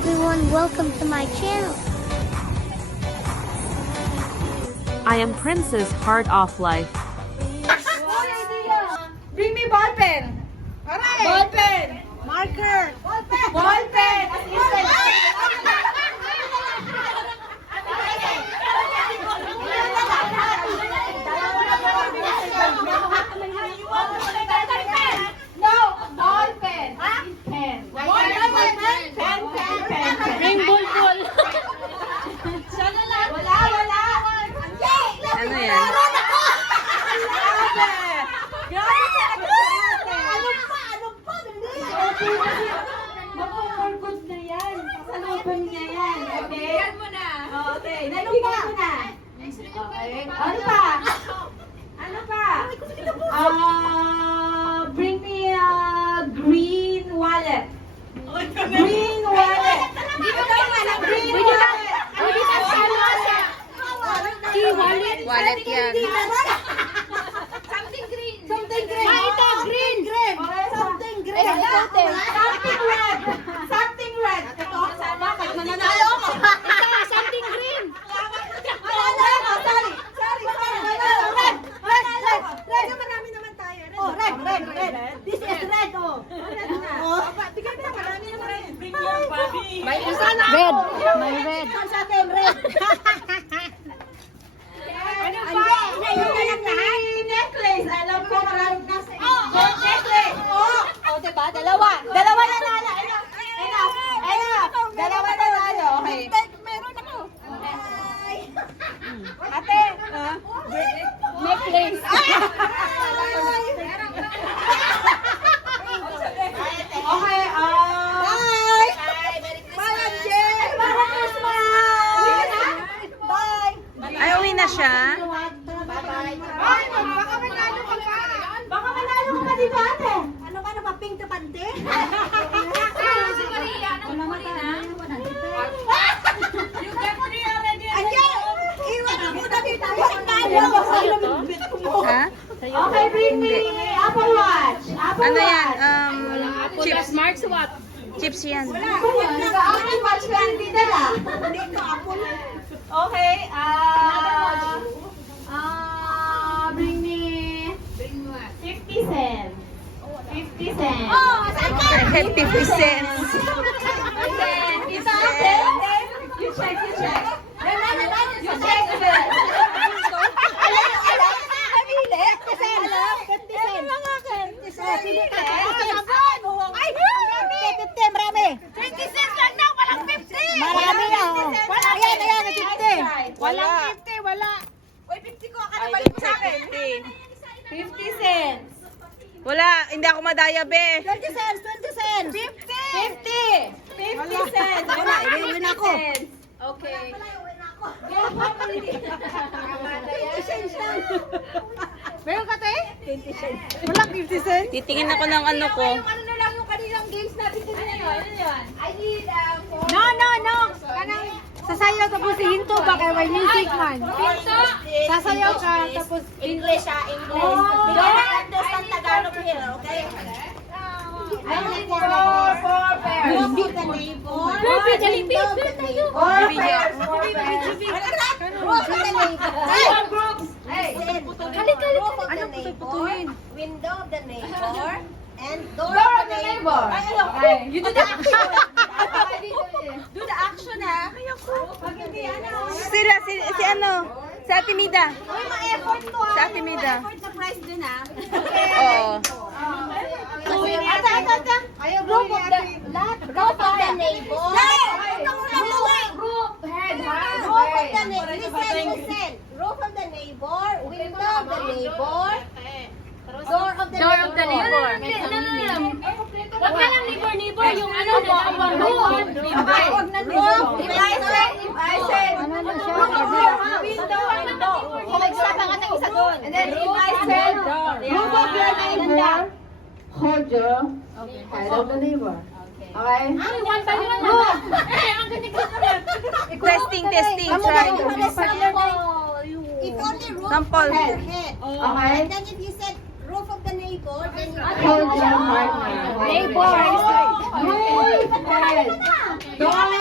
everyone, welcome to my channel. I am Princess Heart of Life. Bring me ball pen. Alright. Ball pen. Marker. Ball pen. Ball pen. No, ball pen. Pen. Pen. Bring bulbul. Wala. Ano yan? Magpo-forgood na yan. Pasalubong niya yan. Okay? Bigyan mo na. Okay. Nalubigyan mo na. Okay. Ano pa? Bring me a green wallet. Green wallet. Green wallet. Wallet yan. Something green. Ito, green. Something green. Something red. Something red. Ito. Bakit? Mananalo ako. Something green. Sorry. Red. Marami naman tayo. Red. This is red. Red na. Bigyan mo na. Marami naman red. Bring your body. Red. May red. Sa akin, red. Ano pa? Necklace. Alam ko marami kasi. Necklace. Diba? Dalawa na nalo. Dalawa na nalo. Okay. Meron ako. Ate. Necklace. Okay. Bye. Bye, Anje. Merry Christmas. Bye. Ay, uwi na siya? Bye. Ay, baka manalo ka pa. Baka manalo ka pa dito, ate. Ano ka na ba? Pink to pante? Si Maria. Ano Maria? You get free already. Anje, iwan ako na dito. Ha? Okay, bring me Apple Watch. Ano yan? Chips. Smart what? Chips yan. Apple Watch ka hindi dala. Dito, Apple. Okay, bring me 50 cents. 50 cents. Oh, saan ka? 50 cents. Ito, you check. You check it. Namili. 50 cents. 50 cents. Ay, 50, marami. 20 cents lang daw, walang 50. Marami na. Ayan, 50. Walang 50, wala. Uy, 50 ko, balik mo sa akin. 50 cents. Wala, hindi ako madaya, be. 20 cents. 50 cents. Wala, iwin ako. Okay. Meron ka, te? 20 cents. Walang 50 cents? Titingin ako ng ano ko. Ano na lang yung kanilang games natin dito na yun? Ano yun? I need No. Kanang sasayaw tapos hinto ba kay may music man. Sasayaw ka tapos English. We don't understand Tagalog here, okay? I need four pairs. Roof of the neighbor. Roof of the neighbor. Roof of the neighbor. Hey, roof of the neighbor. Window of the neighbor. And door of the neighbor. You do the action. Do the action, ha? Pag hindi, ano? Sila, si ano? Si Ate Mida. Uy, ma-effort to, ha? Sa Ate Mida. Ma-effort na prize dun, ha? Oo. Ata. Roof of the neighbor. Roof of the neighbor. Listen. Roof of the neighbor. Window of the neighbor. Door of the neighbor. Wag ka lang neighbor yung ano na ang Roof. If I said window. Mag-stop ang atang isa doon. And then if I said roof of your neighbor, hold your head of the neighbor. Okay? one by one. Ang Testing. Try. If only roof Sample. of your head. Okay. And then if you said roof of the neighbor, then you Hold your partner. Neighbor. Roof. Head. Door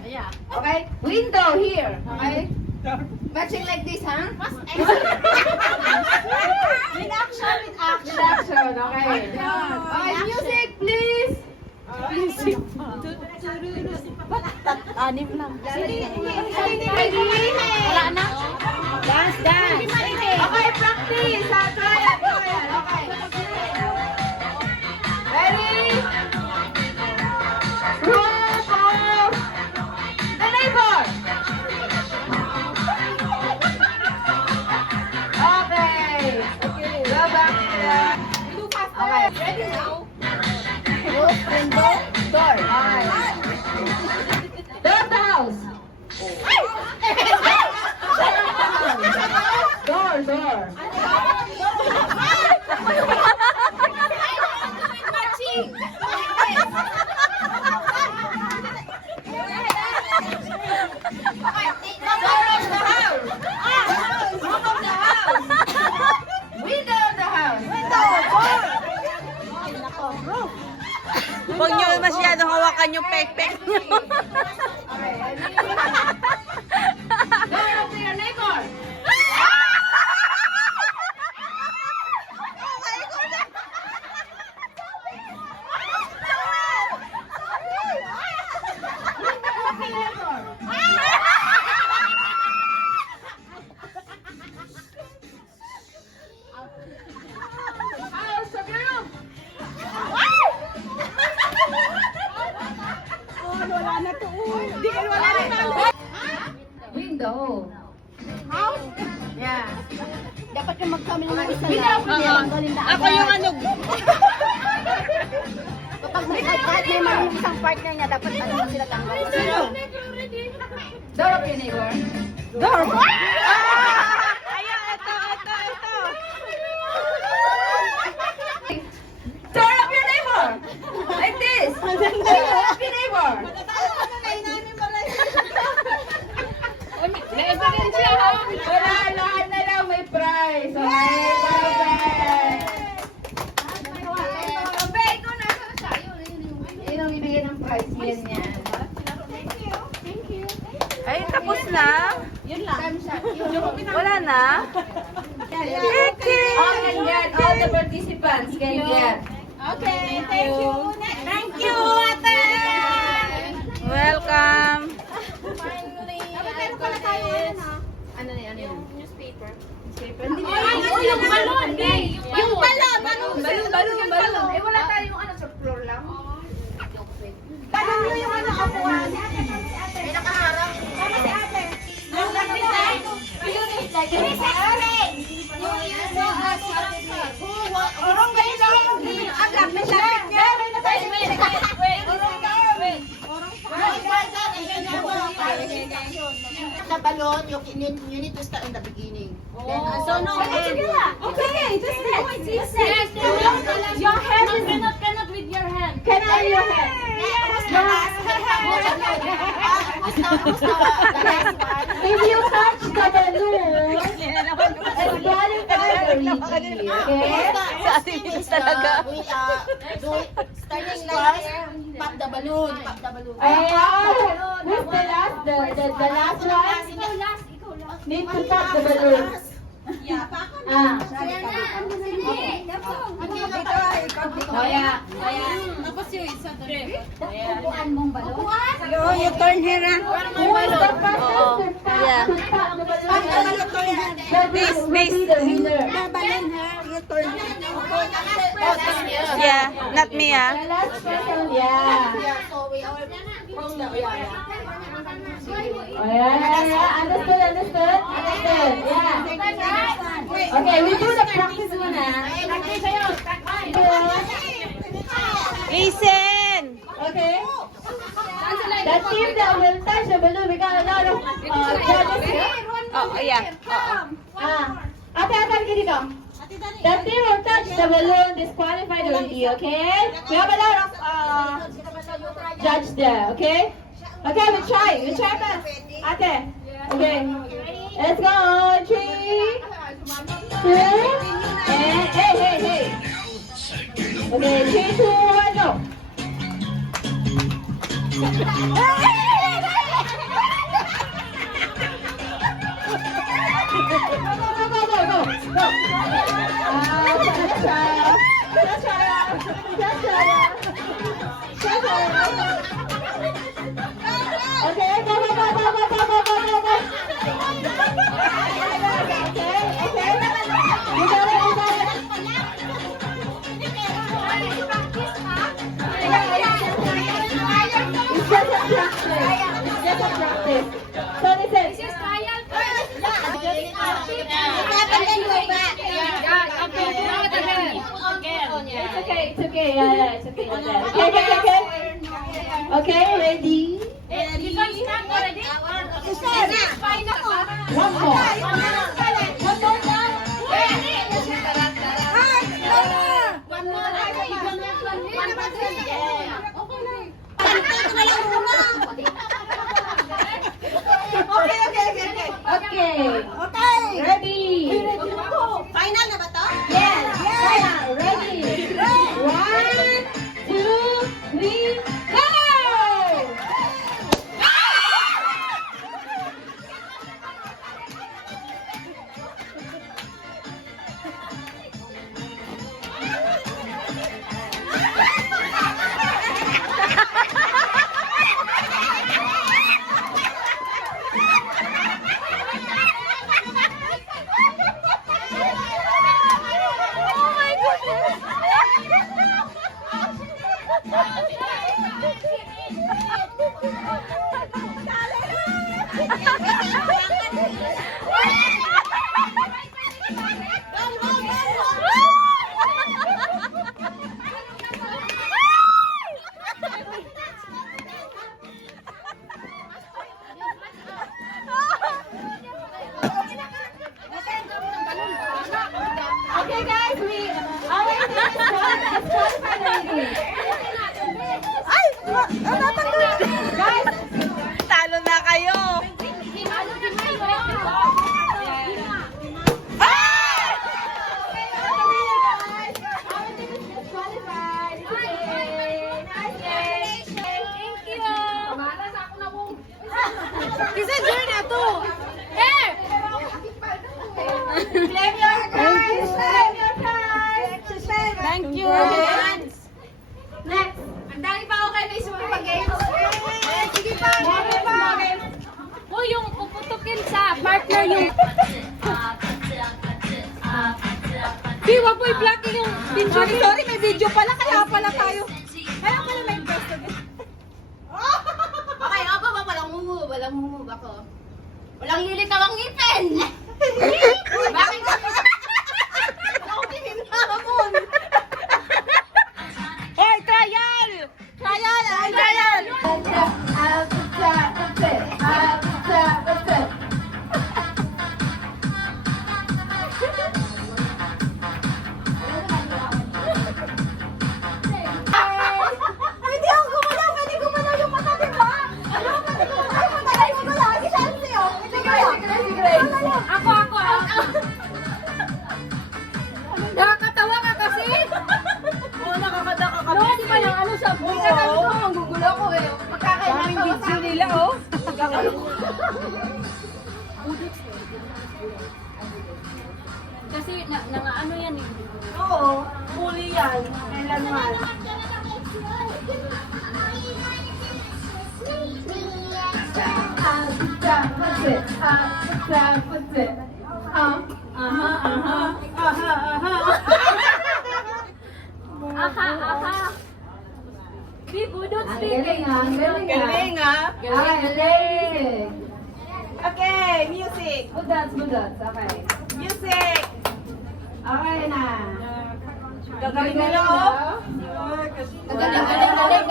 here. Okay? Window here. Okay? Matching like this, huh? With action, with action. With action, okay. Okay, music, please. Anim lang. Wala na. Dance, dance. Okay, practice. Try it. Okay. Ready? Roll for the neighbor. Okay. Go back to the... Okay. Ready now? Roof, window, door. Door of the house. Door. Window of the house. Huwag nyo masyadong hawakan yung pek-pek nyo. Okay, ready? Door of your neighbor. House of your room. Window. House? Yeah. Dapat yung magkami ng isa Window. lang. Ako yung ano, Kapag kahit may mali yung isang partner niya, dapat ano mo sila tanggal. Door of your neighbor. Door! Door of your neighbor. Like this. Door of your neighbor. may ebidensya ha. Wala, lahat na lang may prize. Okay, perfect. Abe, ikaw na. Yun ang bibigyan ng prize. Yan. Ay, tapos na. Wala na. All can get. All the participants can get. Okay, thank you. Thank you, ate. Welcome. Meron pala tayo Ano yun? yung balon, Yung balon, Balon. Eh, wala tayong ano sa floor lang. Balon nyo yung ano kapuhan. May nakaharang. Tama si ate. Orong kayo lang. Agad, may lapit niya. The balloon, you need to start in the beginning. So no, okay, just this. Your hand cannot with your hand. Cannot your hand. Who's the last? Who's the last one? If you touch the balloon, it's qualified already. Okay? Sa atin din talaga. Starting like here, pop the balloon, pop the balloon. Ayan. Who's the last? The last one? Need to pop the balloon. Ah. Oh, yeah. You turn here, Who is the person to pop Yeah. the balloon? Base, base. The winner. You turn here. Yeah, not me ah. The last person, yeah. So we all Oh, yeah. Understood. Yeah. Okay, we do the practice muna. Listen! Okay. The team that will touch the balloon, we got a lot of judges here. Oh, yeah. Ate, dito. The team will touch the balloon, disqualified already, okay? We have a lot of judge there, okay? Okay, we try first. Ate, okay. Let's go. 3, 2, and hey. Okay, 3, 2, 1, go. Okay, go. Okay. You got it. It's just a practice. So listen. It's okay. Yeah, it's okay. Okay, ready? One more. Okay. Ready? Final na ba to? Yes. Final. Ready? 1, 2, 3, go! Okay guys, our team is qualified already. Guys, Talo na kayo. Isa dyan na to. claim your prize! Claim your prize! Thank you. Next! Ang dami pa ako kayo na isuwi pag-games. Sige pa. O yung puputukin sa partner yung... Di, wag mo i-blocking yung video. Sorry, may video pala. Kaya pala tayo. Kaya pala may gusto. Okay, ako ba? Walang move ako. Walang lilit ang ngipin. Bakit ka? Ako pininahamon. Hoy, trial! Trial! Hindi ako gumalaw. Pwede gumalaw yung mata, di ba? Pwede gumalaw. Patay mo ko lang. Isang siyo. Sige. Ako. Nakakatawa ka kasi. Oo, nakakadaka ka. No, di ba lang ano siya? Buhay ka kami ko. Ang gugulo ko eh. Pagkakain na video nila, oh. Kasi ano yan eh. Oo, bully yan. Kailanman. Aha. Di budot Galing ah. Galing. Okay, music. Good dance. Okay. Music. Okay na. Gagaling nila, oh. Galing.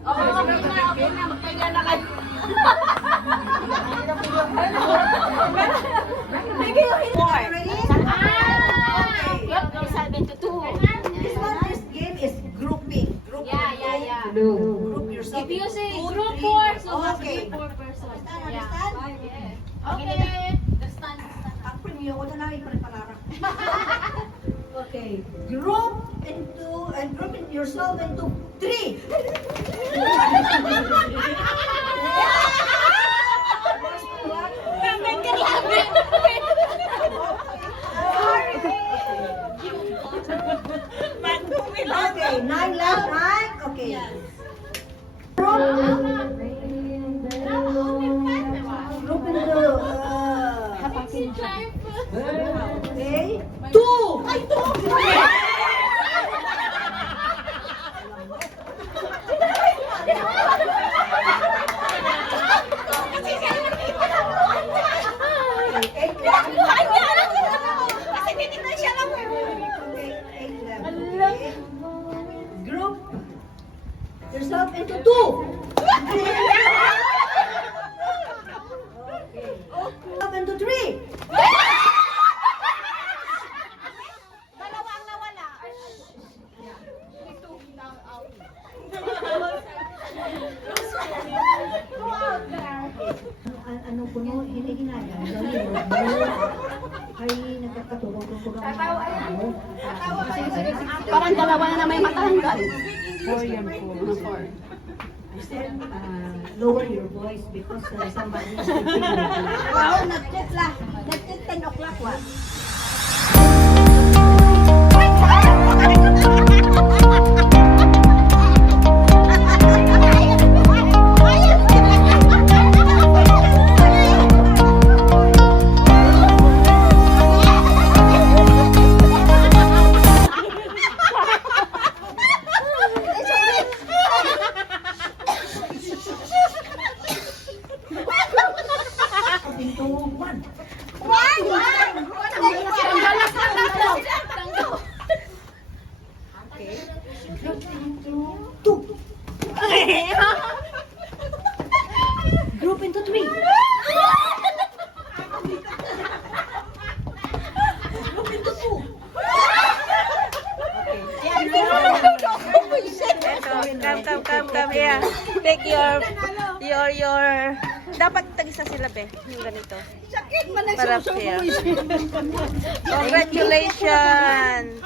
Okay, magpahinga na kayo. Four. This game is grouping. Yeah. Group yourself. If you say group 4, so that's Okay. group 4 person. Understand? Okay. Ang premium ko na lang ipapalara. Okay. Grouping yourself into 3. May Ay, nagkakatulog-tulog ang Parang dalawa na may matanggal. I said, lower your voice because somebody is sleeping. Wow, nag-10 o'clock wa. Group into 3. Group into 2. Come here. Take your dapat tag-isa sila be, yung ganito. Para fair. Congratulations.